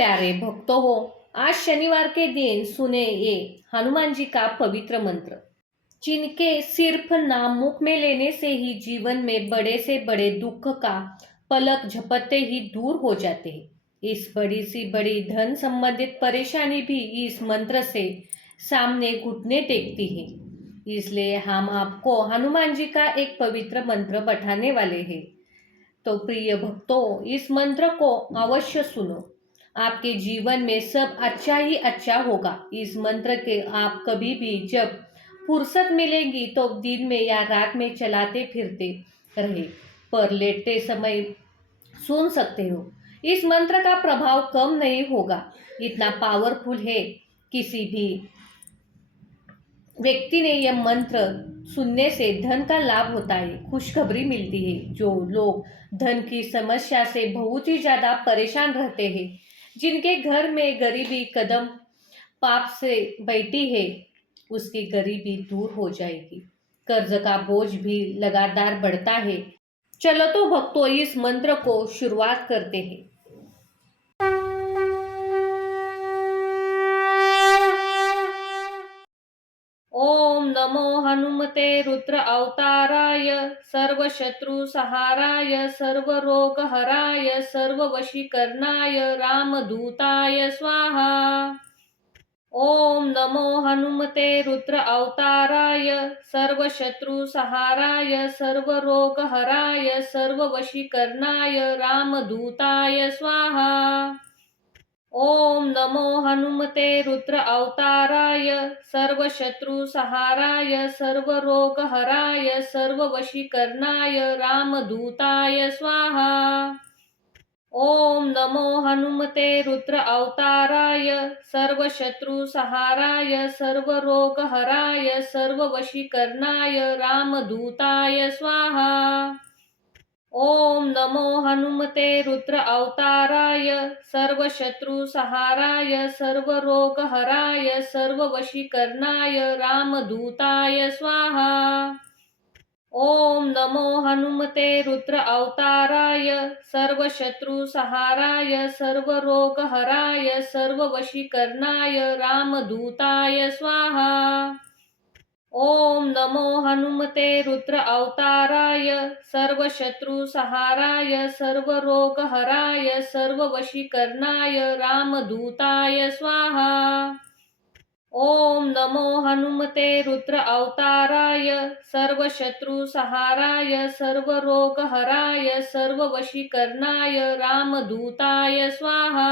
प्यारे भक्तों हो, आज शनिवार के दिन सुने ये हनुमान जी का पवित्र मंत्र, जिनके सिर्फ नाम मुख में लेने से ही जीवन में बड़े से बड़े दुख का पलक झपकते ही दूर हो जाते हैं। इस बड़ी सी बड़ी धन संबंधित परेशानी भी इस मंत्र से सामने घुटने टेकती है। इसलिए हम आपको हनुमान जी का एक पवित्र मंत्र बताने वाले हैं। तो प्रिय भक्तों, इस मंत्र को अवश्य सुनो। आपके जीवन में सब अच्छा ही अच्छा होगा। इस मंत्र के आप कभी भी जब फुर्सत मिलेगी तो दिन में या रात में चलाते फिरते रहे, पर लेटते समय सुन सकते हो। इस मंत्र का प्रभाव कम नहीं होगा, इतना पावरफुल है। किसी भी व्यक्ति ने यह मंत्र सुनने से धन का लाभ होता है, खुशखबरी मिलती है। जो लोग धन की समस्या से बहुत ही ज्यादा परेशान रहते हैं, जिनके घर में गरीबी कदम पाप से बैठी है, उसकी गरीबी दूर हो जाएगी। कर्ज का बोझ भी लगातार बढ़ता है। चलो तो भक्तों, इस मंत्र को शुरुआत करते हैं। ओम नमो हनुमते रुद्र अवताराय सर्वशत्रु सहाराय सर्वरोगहराय सर्ववशीकरणाय रामदूताय स्वाहा। ओम नमो हनुमते रुद्र अवताराय सर्वशत्रु सहाराय सर्वरोगहराय सर्ववशीकरणाय रामदूताय स्वाहा। ओम नमो हनुमते रुद्र अवताराय सर्वशत्रु सहाराय सर्वरोगहराय सर्ववशीकरणाय रामदूताय स्वाहा। ओम नमो हनुमते रुद्र अवताराय सर्वशत्रु सहाराय सर्वरोगहराय सर्ववशीकरणाय रामदूताय स्वाहा। ओम नमो हनुमते रुद्र अवताराय सर्वशत्रु सहाराय सर्वरोगहराय सर्ववशीकरणाय रामदूताय स्वाहा। ओम नमो हनुमते रुद्र अवताराय सर्वशत्रु सहाराय सर्वरोगहराय सर्ववशीकरणाय रामदूताय स्वाहा। ओम नमो हनुमते रुद्र अवताराय सर्वशत्रु सहाराय सर्वरोगहराय सर्ववशीकरणाय रामदूताय स्वाहा। ओम नमो हनुमते रुद्र अवताराय सर्वशत्रु सहाराय सर्वरोगहराय सर्ववशीकरणाय रामदूताय स्वाहा।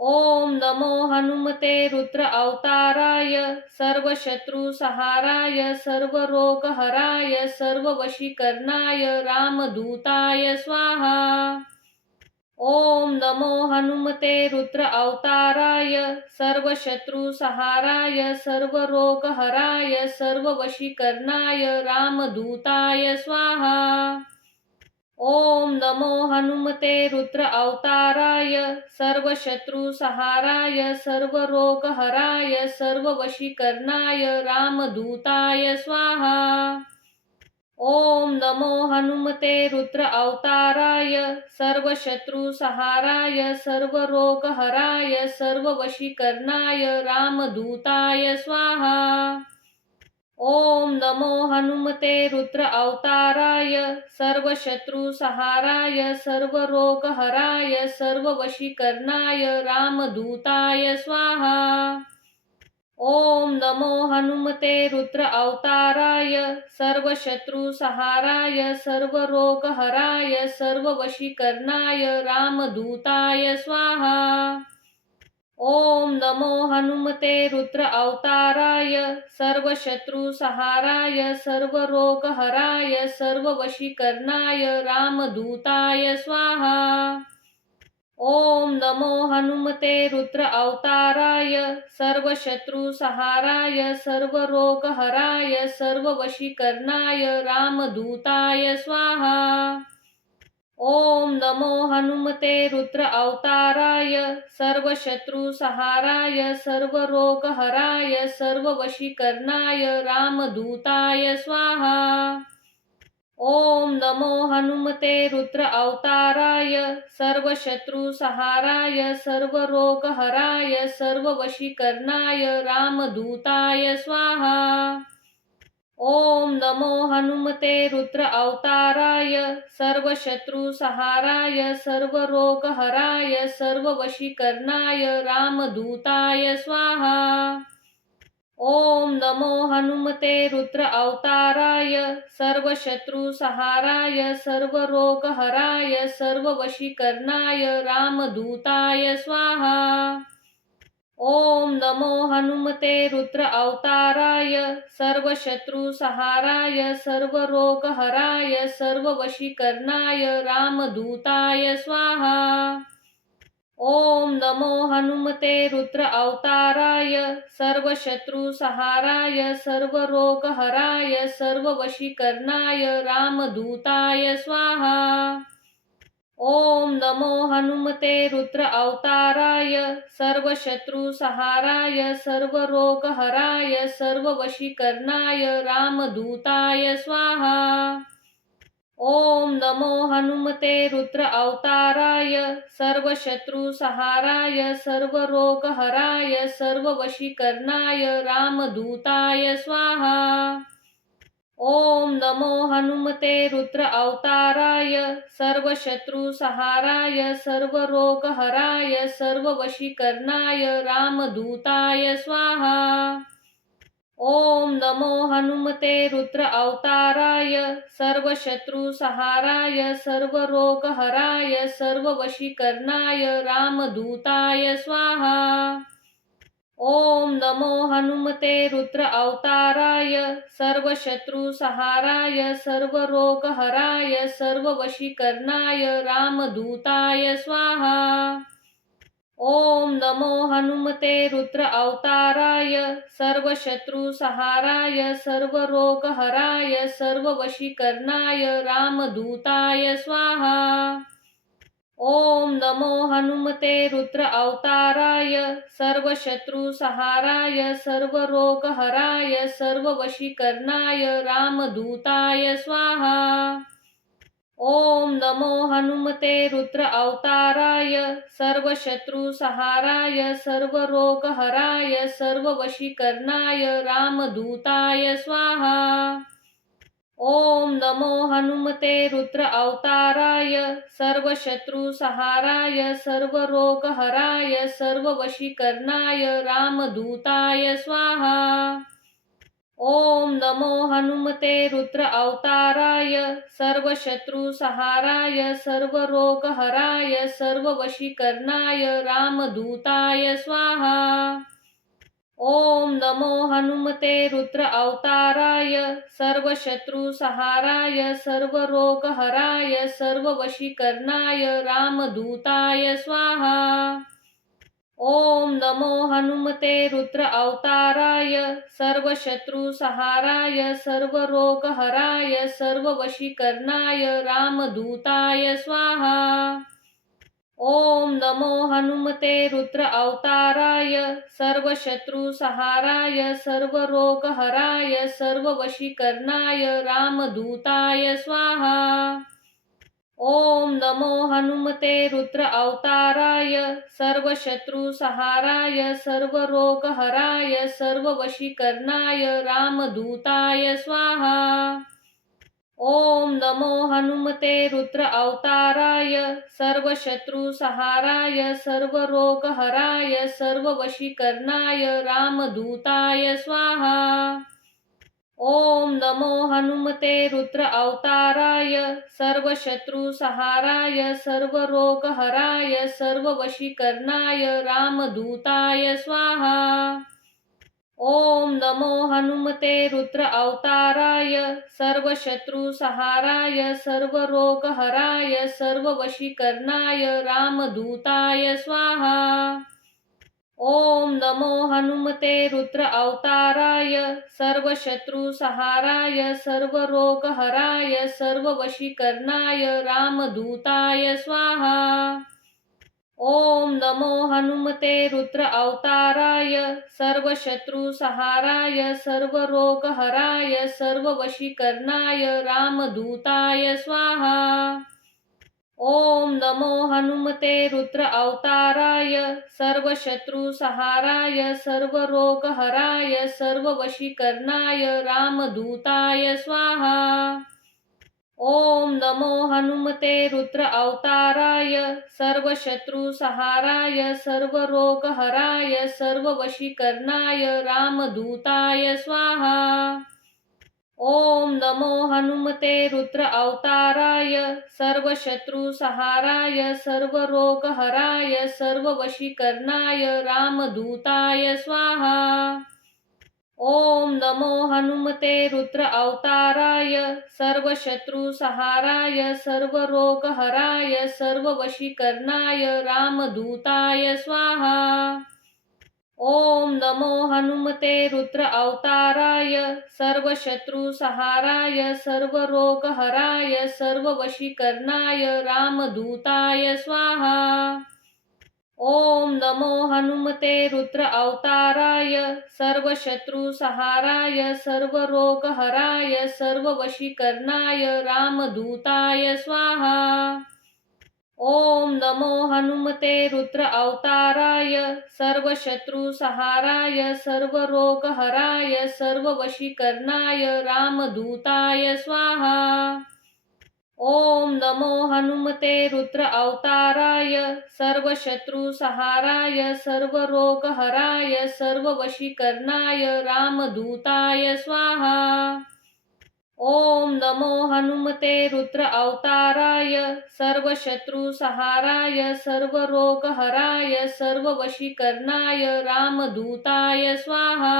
ओम नमो हनुमते रुद्र अवताराय सर्वशत्रु सहाराय सर्वरोगहराय सर्ववशीकरणाय रामदूताय स्वाहा। ओम नमो हनुमते रुद्र अवताराय सर्वशत्रु सहाराय सर्वरोगहराय सर्ववशीकरणाय रामदूताय स्वाहा। ओम नमो हनुमते रुद्र अवताराय सर्वशत्रु सहाराय सर्वरोगहराय सर्ववशीकरणाय रामदूताय स्वाहा। ओम नमो हनुमते रुद्र अवताराय सर्वशत्रु सहाराय सर्वरोगहराय सर्ववशीकरणाय रामदूताय स्वाहा। ओम नमो हनुमते रुद्र अवताराय सर्वशत्रु सहाराय सर्वरोगहराय सर्ववशीकरणाय रामदूताय स्वाहा। ओम नमो हनुमते रुद्र अवताराय सर्वशत्रु सहाराय सर्वरोगहराय सर्ववशीकरणाय रामदूताय स्वाहा। ओम नमो हनुमते रुद्र अवताराय सर्वशत्रु सहाराय सर्वरोगहराय सर्ववशीकरणाय रामदूताय स्वाहा। ओम नमो हनुमते रुद्र अवताराय सर्वशत्रु सहाराय सर्वरोगहराय सर्ववशीकरणाय रामदूताय स्वाहा। ओम नमो हनुमते रुद्र अवताराय सर्वशत्रु सहाराय सर्वरोगहराय सर्ववशीकरणाय रामदूताय स्वाहा। ओम नमो हनुमते रुद्र अवताराय सर्वशत्रुसहाराय सर्वरोगहराय सर्ववशीकरणाय रामदूताय स्वाहा। ओम नमो हनुमते रुद्र अवताराय सर्वशत्रुसहाराय सर्वरोगहराय सर्ववशीकरणाय रामदूताय स्वाहा। ओम नमो हनुमते रुद्र अवताराय सर्वशत्रुसहाराय सर्वरोगहराय सर्ववशीकरणाय रामदूताय स्वाहा। ओम नमो हनुमते रुद्र अवताराय सर्वशत्रुसहाराय सर्वरोगहराय सर्ववशीकरणाय रामदूताय स्वाहा। ओम नमो हनुमते रुद्र अवताराय सर्वशत्रुसहाराय सर्वरोगहराय सर्ववशीकरणाय रामदूताय स्वाहा। ओम नमो हनुमते रुद्र अवताराय सर्वशत्रुसहाराय सर्वरोगहराय सर्ववशीकरणाय रामदूताय स्वाहा। ओम नमो हनुमते रुद्र अवताराय सर्वशत्रुसहाराय सर्वरोगहराय सर्ववशीकरणाय रामदूताय स्वाहा। ओम नमो हनुमते रुद्र अवताराय सर्वशत्रुसहाराय सर्वरोगहराय सर्ववशीकरणाय रामदूताय स्वाहा। ओम नमो हनुमते रुद्र अवताराय सर्वशत्रुसहाराय सर्वरोगहराय सर्ववशीकरणाय रामदूताय स्वाहा। ओम नमो हनुमते रुद्र अवताराय सर्वशत्रुसहाराय सर्वरोगहराय सर्ववशीकरणाय रामदूताय स्वाहा। ओम नमो हनुमते रुद्र अवताराय सर्वशत्रुसहाराय सर्वरोगहराय सर्ववशीकरणाय रामदूताय स्वाहा। ओम नमो हनुमते रुद्र अवताराय सर्वशत्रुसहाराय सर्वरोगहराय सर्ववशीकरणाय रामदूताय स्वाहा। ओम नमो हनुमते रुद्र अवताराय सर्वशत्रुसहाराय सर्वरोगहराय सर्ववशीकरणाय रामदूताय स्वाहा। ओम नमो हनुमते रुद्र अवताराय सर्वशत्रुसहाराय सर्वरोगहराय सर्ववशीकरणाय रामदूताय स्वाहा। ओम नमो हनुमते रुद्र अवताराय सर्वशत्रुसहाराय सर्वरोगहराय सर्ववशीकरणाय रामदूताय स्वाहा। ओम नमो हनुमते रुद्र अवताराय सर्वशत्रुसहाराय सर्वरोगहराय सर्ववशीकरणाय रामदूताय स्वाहा। ओम नमो हनुमते रुद्र अवताराय सर्वशत्रुसहाराय सर्वरोगहराय सर्ववशीकरणाय रामदूताय स्वाहा। ओम नमो हनुमते रुद्र अवताराय सर्वशत्रुसहाराय सर्वरोगहराय सर्ववशीकरणाय रामदूताय स्वाहा। ओम नमो हनुमते रुद्र अवताराय सर्वशत्रुसहाराय सर्वरोगहराय सर्ववशीकरणाय रामदूताय स्वाहा। ओम नमो हनुमते रुद्र अवताराय सर्वशत्रुसहाराय सर्वरोगहराय सर्ववशीकरणाय रामदूताय स्वाहा। ओम नमो हनुमते रुद्र अवताराय सर्वशत्रुसहाराय सर्वरोगहराय सर्ववशीकरणाय रामदूताय स्वाहा। ओम नमो हनुमते रुद्र अवताराय सर्वशत्रुसहाराय सर्वरोगहराय सर्ववशीकरणाय रामदूताय स्वाहा। ओम नमो हनुमते रुद्र अवताराय सर्वशत्रुसहाराय सर्वरोगहराय सर्ववशीकरणाय रामदूताय स्वाहा। ओम नमो हनुमते रुद्र अवताराय सर्वशत्रुसहाराय सर्वरोगहराय सर्ववशीकरणाय रामदूताय स्वाहा। ओम नमो हनुमते रुद्र अवताराय सर्वशत्रुसहाराय सर्वरोगहराय सर्ववशीकरणाय रामदूताय स्वाहा। ओम नमो हनुमते रुद्र अवताराय सर्वशत्रुसहाराय सर्वरोगहराय सर्ववशीकरणाय रामदूताय स्वाहा। ओम नमो हनुमते रुद्र अवताराय सर्वशत्रुसहाराय सर्वरोगहराय सर्ववशीकरणाय रामदूताय स्वाहा। ओम नमो हनुमते रुद्र अवताराय सर्वशत्रुसहाराय सर्वरोगहराय सर्ववशीकरणाय रामदूताय स्वाहा। ओम नमो हनुमते रुद्र अवताराय सर्वशत्रुसहाराय सर्वरोगहराय सर्ववशीकरणाय रामदूताय स्वाहा। ओम नमो हनुमते रुद्र अवताराय सर्वशत्रुसहाराय सर्वरोगहराय सर्ववशीकरणाय रामदूताय स्वाहा। ओम नमो हनुमते रुद्र अवताराय सर्वशत्रुसहाराय सर्वरोगहराय सर्ववशीकरणाय रामदूताय स्वाहा। ओम नमो हनुमते रुद्र अवताराय सर्वशत्रुसहाराय सर्वरोगहराय सर्ववशीकरणाय रामदूताय स्वाहा। ओम नमो हनुमते रुद्र अवताराय सर्वशत्रुसहाराय सर्वरोगहराय सर्ववशीकरणाय रामदूताय स्वाहा।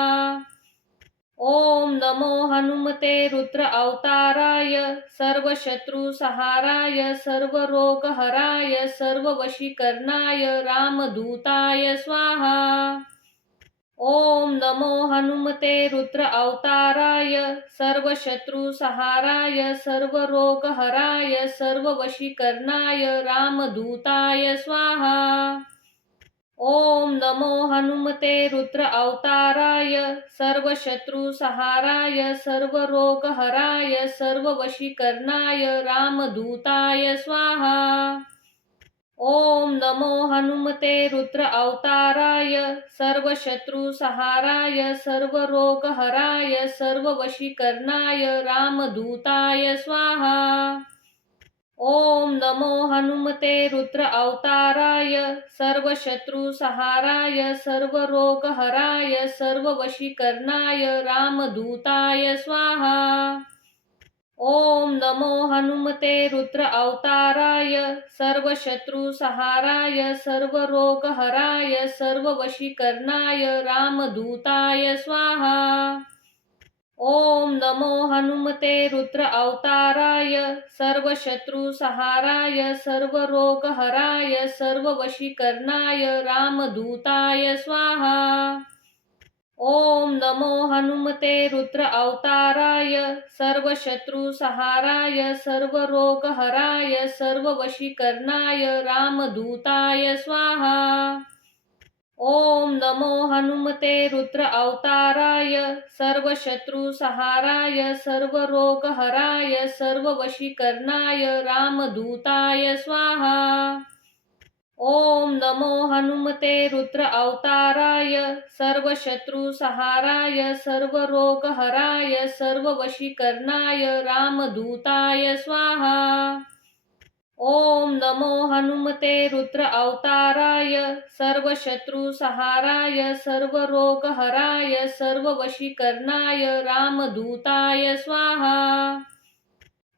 ओम नमो हनुमते रुद्र अवताराय सर्वशत्रुसहाराय सर्वरोगहराय सर्ववशीकरणाय रामदूताय स्वाहा। ओम नमो हनुमते रुद्र अवताराय सर्वशत्रुसहाराय सर्वरोगहराय सर्ववशीकरणाय रामदूताय स्वाहा। ओम नमो हनुमते रुद्र अवताराय सर्वशत्रुसहाराय सर्वरोगहराय सर्ववशीकरणाय रामदूताय स्वाहा। ओम नमो हनुमते रुद्र अवताराय सर्वशत्रुसहाराय सर्वरोगहराय सर्ववशीकरणाय रामदूताय स्वाहा। ओम नमो हनुमते रुद्र अवताराय सर्वशत्रुसहाराय सर्वरोगहराय सर्ववशीकरणाय रामदूताय स्वाहा। ओम नमो हनुमते रुद्र अवताराय सर्वशत्रुसहाराय सर्वरोगहराय सर्ववशीकरणाय रामदूताय स्वाहा। ओम नमो हनुमते रुद्र अवताराय सर्वशत्रुसहाराय सर्वरोगहराय सर्ववशीकरणाय रामदूताय स्वाहा। ओम नमो हनुमते रुद्र अवताराय सर्वशत्रुसहाराय सर्वरोगहराय सर्ववशीकरणाय रामदूताय स्वाहा। ओम नमो हनुमते रुद्र अवताराय सर्वशत्रुसहाराय सर्वरोगहराय सर्ववशीकरणाय रामदूताय स्वाहा। ओम नमो हनुमते रुद्र अवताराय सर्वशत्रुसहाराय सर्वरोगहराय सर्ववशीकरणाय रामदूताय स्वाहा। ओम नमो हनुमते रुद्र अवताराय सर्वशत्रुसहाराय सर्वरोगहराय सर्ववशीकरणाय रामदूताय स्वाहा।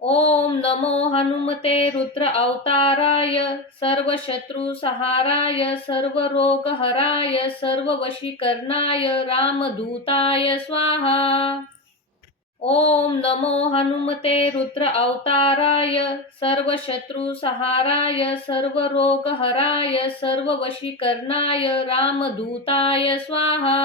ओम नमो हनुमते रुद्र अवताराय सर्वशत्रुसहाराय सर्वरोगहराय सर्ववशीकरणाय रामदूताय स्वाहा। ओम नमो हनुमते रुद्र अवताराय सर्वशत्रुसहाराय सर्वरोगहराय सर्ववशीकरणाय रामदूताय स्वाहा।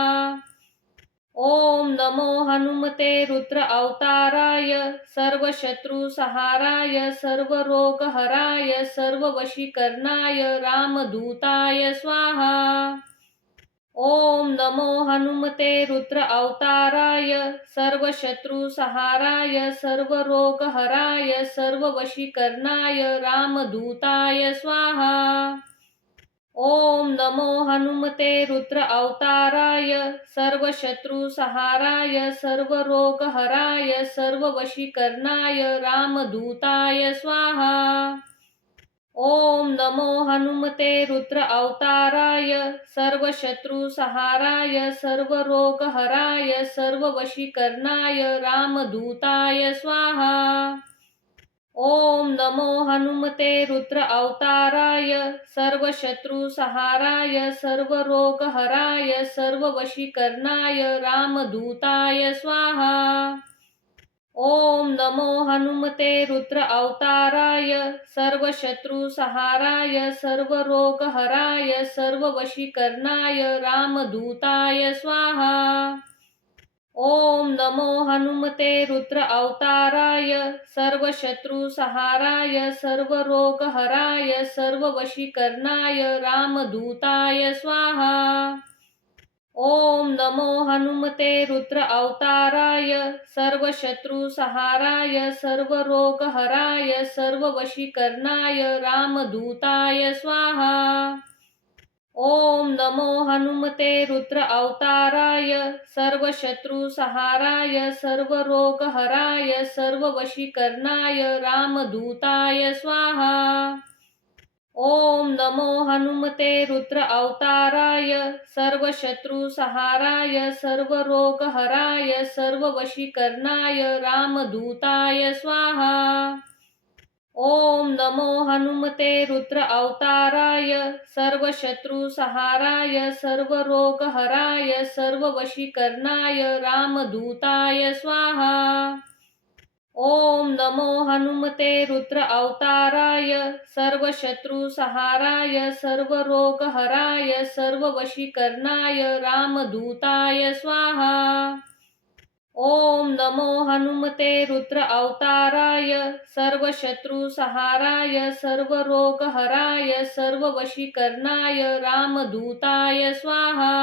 ओम नमो हनुमते रुद्र अवताराय सर्वशत्रुसहाराय सर्वरोगहराय सर्ववशीकरणाय रामदूताय स्वाहा। ओम नमो हनुमते रुद्र अवताराय सर्वशत्रुसहाराय सर्वरोगहराय सर्ववशीकरणाय रामदूताय स्वाहा। ओम नमो हनुमते रुद्र अवताराय सर्वशत्रुसहाराय सर्वरोगहराय सर्ववशीकरणाय रामदूताय स्वाहा। ओम नमो हनुमते रुद्र अवताराय सर्वशत्रुसहाराय सर्वरोगहराय सर्ववशीकरणाय रामदूताय स्वाहा। ओम नमो हनुमते रुद्र अवताराय सर्वशत्रुसहाराय सर्वरोगहराय सर्ववशीकरणाय रामदूताय स्वाहा। ओम नमो हनुमते रुद्र अवताराय सर्वशत्रुसहाराय सर्वरोगहराय सर्ववशीकरणाय रामदूताय स्वाहा। ओम नमो हनुमते रुद्र अवताराय सर्वशत्रुसहाराय सर्वरोगहराय सर्ववशीकरणाय रामदूताय स्वाहा। ओम नमो हनुमते रुद्र अवताराय सर्वशत्रुसहाराय सर्वरोगहराय सर्ववशीकरणाय रामदूताय स्वाहा। ओम नमो हनुमते रुद्र अवताराय सर्वशत्रुसहाराय सर्वरोगहराय सर्ववशीकरणाय रामदूताय स्वाहा। ओम नमो हनुमते रुद्र अवताराय सर्वशत्रुसहाराय सर्वरोगहराय सर्ववशीकरणाय रामदूताय स्वाहा। ओम नमो हनुमते रुद्र अवताराय सर्वशत्रुसहाराय सर्वरोगहराय सर्ववशीकरणाय रामदूताय स्वाहा। ओम नमो हनुमते रुद्र अवताराय सर्वशत्रुसहाराय सर्वरोगहराय सर्ववशीकरणाय रामदूताय स्वाहा। ओम नमो हनुमते रुद्र अवताराय सर्वशत्रुसहाराय सर्वरोगहराय सर्ववशीकरणाय रामदूताय स्वाहा।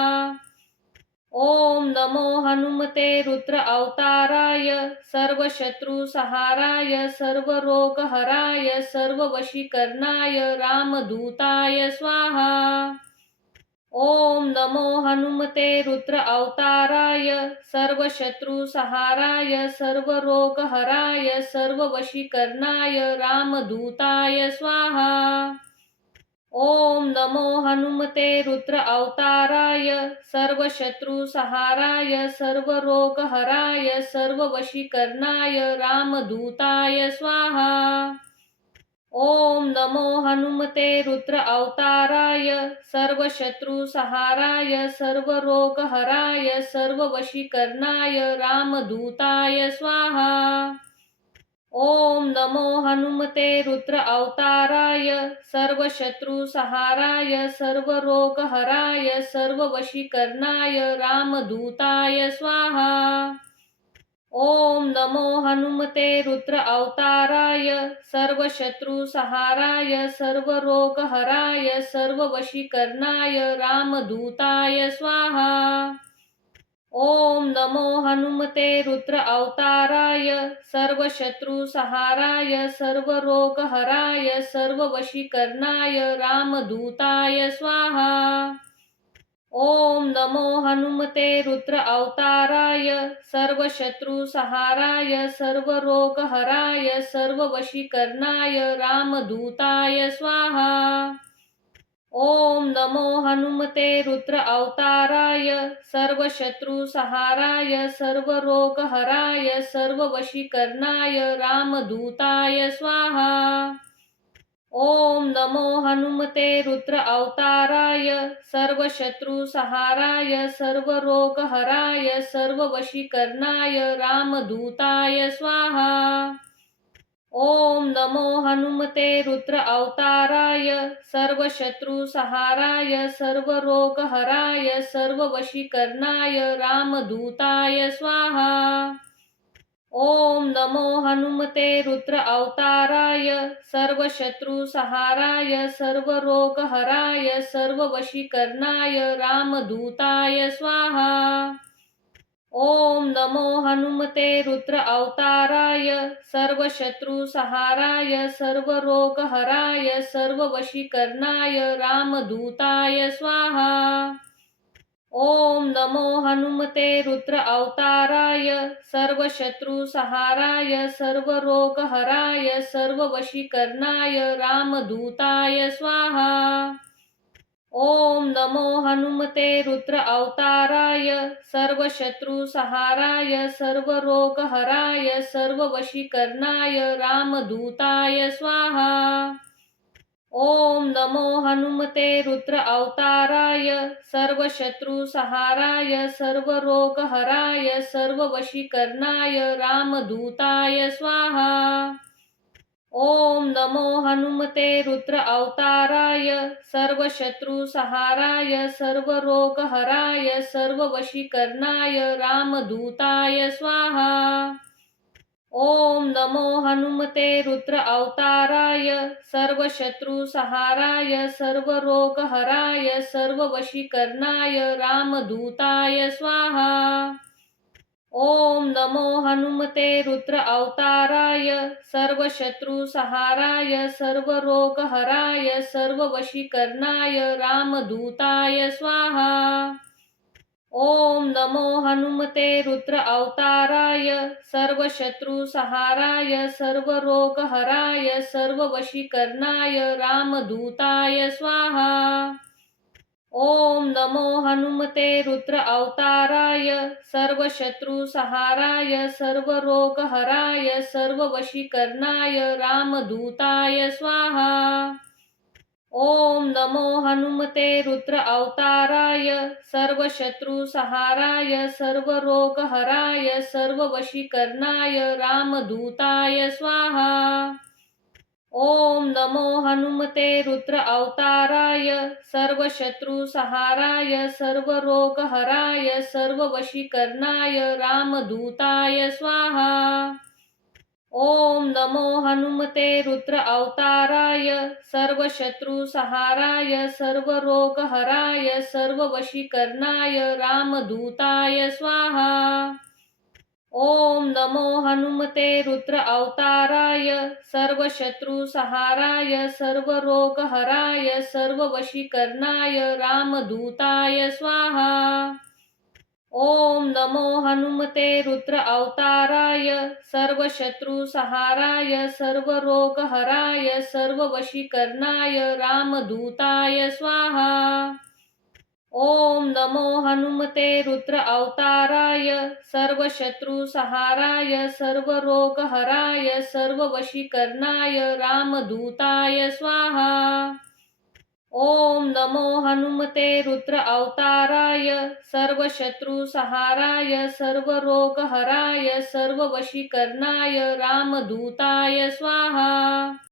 ओम नमो हनुमते रुद्र अवताराय सर्वशत्रुसहाराय सर्वरोगहराय सर्ववशीकरणाय रामदूताय स्वाहा। ओम नमो हनुमते रुद्र अवताराय सर्वशत्रुसहाराय सर्वरोगहराय सर्ववशीकरणाय रामदूताय स्वाहा। ओम नमो हनुमते रुद्र अवताराय सर्वशत्रुसहाराय सर्वरोगहराय सर्ववशीकरणाय रामदूताय स्वाहा। ओम नमो हनुमते रुद्र अवताराय सर्वशत्रुसहाराय सर्वरोगहराय सर्ववशीकरणाय रामदूताय स्वाहा। ओम नमो हनुमते रुद्र अवताराय सर्वशत्रुसहाराय सर्वरोगहराय सर्ववशीकरणाय रामदूताय स्वाहा। ओम नमो हनुमते रुद्र अवताराय सर्वशत्रुसहाराय सर्वरोगहराय सर्ववशीकरणाय रामदूताय स्वाहा। ओम नमो हनुमते रुद्र अवताराय सर्वशत्रुसहाराय सर्वरोगहराय सर्ववशीकरणाय रामदूताय स्वाहा। ओम नमो हनुमते रुद्र अवताराय सर्वशत्रुसहाराय सर्वरोगहराय सर्ववशीकरणाय रामदूताय स्वाहा। ओम नमो हनुमते रुद्र अवताराय सर्वशत्रुसहाराय सर्वरोगहराय सर्ववशीकरणाय रामदूताय स्वाहा। ओम नमो हनुमते रुद्र अवताराय सर्वशत्रुसहाराय सर्वरोगहराय सर्ववशीकरणाय रामदूताय स्वाहा। ओम नमो हनुमते रुद्र अवताराय सर्वशत्रुसहाराय सर्वरोगहराय सर्ववशीकरणाय रामदूताय स्वाहा। ओम नमो हनुमते रुद्र अवताराय सर्वशत्रुसहाराय सर्वरोगहराय सर्ववशीकरणाय रामदूताय स्वाहा। ओम नमो हनुमते रुद्र अवताराय सर्वशत्रुसहाराय सर्वरोगहराय सर्ववशीकरणाय रामदूताय स्वाहा। ओम नमो हनुमते रुद्र अवताराय सर्वशत्रुसहाराय सर्वरोगहराय सर्ववशीकरणाय रामदूताय स्वाहा। ओम नमो हनुमते रुद्र अवताराय सर्वशत्रुसहाराय सर्वरोगहराय सर्ववशीकरणाय रामदूताय स्वाहा। ओम नमो हनुमते रुद्र अवताराय सर्वशत्रुसहाराय सर्वरोगहराय सर्ववशीकरणाय रामदूताय स्वाहा। ओम नमो हनुमते रुद्र अवताराय सर्वशत्रुसहाराय सर्वरोगहराय सर्ववशीकरणाय रामदूताय स्वाहा। ओम नमो हनुमते रुद्र अवताराय सर्वशत्रुसहाराय सर्वरोगहराय सर्ववशीकरणाय रामदूताय स्वाहा। ओम नमो हनुमते रुद्र अवताराय सर्वशत्रुसहाराय सर्वरोगहराय सर्ववशीकरणाय रामदूताय स्वाहा। ओम नमो हनुमते रुद्र अवताराय सर्वशत्रुसहाराय सर्वरोगहराय सर्ववशीकरणाय रामदूताय स्वाहा। ओम नमो हनुमते रुद्र अवताराय सर्वशत्रुसहाराय सर्वरोगहराय सर्ववशीकरणाय रामदूताय स्वाहा। ओम नमो हनुमते रुद्र अवताराय सर्वशत्रुसहाराय सर्वरोगहराय सर्ववशीकरणाय रामदूताय स्वाहा। ओम नमो हनुमते रुद्र अवताराय सर्वशत्रुसहाराय सर्वरोगहराय सर्ववशीकरणाय रामदूताय स्वाहा। ओम नमो हनुमते रुद्र अवताराय सर्वशत्रुसहाराय सर्वरोगहराय सर्ववशीकरणाय रामदूताय स्वाहा। ओम नमो हनुमते रुद्र अवताराय सर्वशत्रुसहाराय सर्वरोगहराय सर्ववशीकरणाय रामदूताय स्वाहा। ओम नमो हनुमते रुद्र अवताराय सर्वशत्रुसहाराय सर्वरोगहराय सर्ववशीकरणाय रामदूताय स्वाहा। ओम नमो हनुमते रुद्र अवताराय सर्वशत्रुसहाराय सर्वरोगहराय सर्ववशीकरणाय रामदूताय स्वाहा। ओम नमो हनुमते रुद्र अवताराय सर्वशत्रुसहाराय सर्वरोगहराय सर्ववशीकरणाय रामदूताय स्वाहा।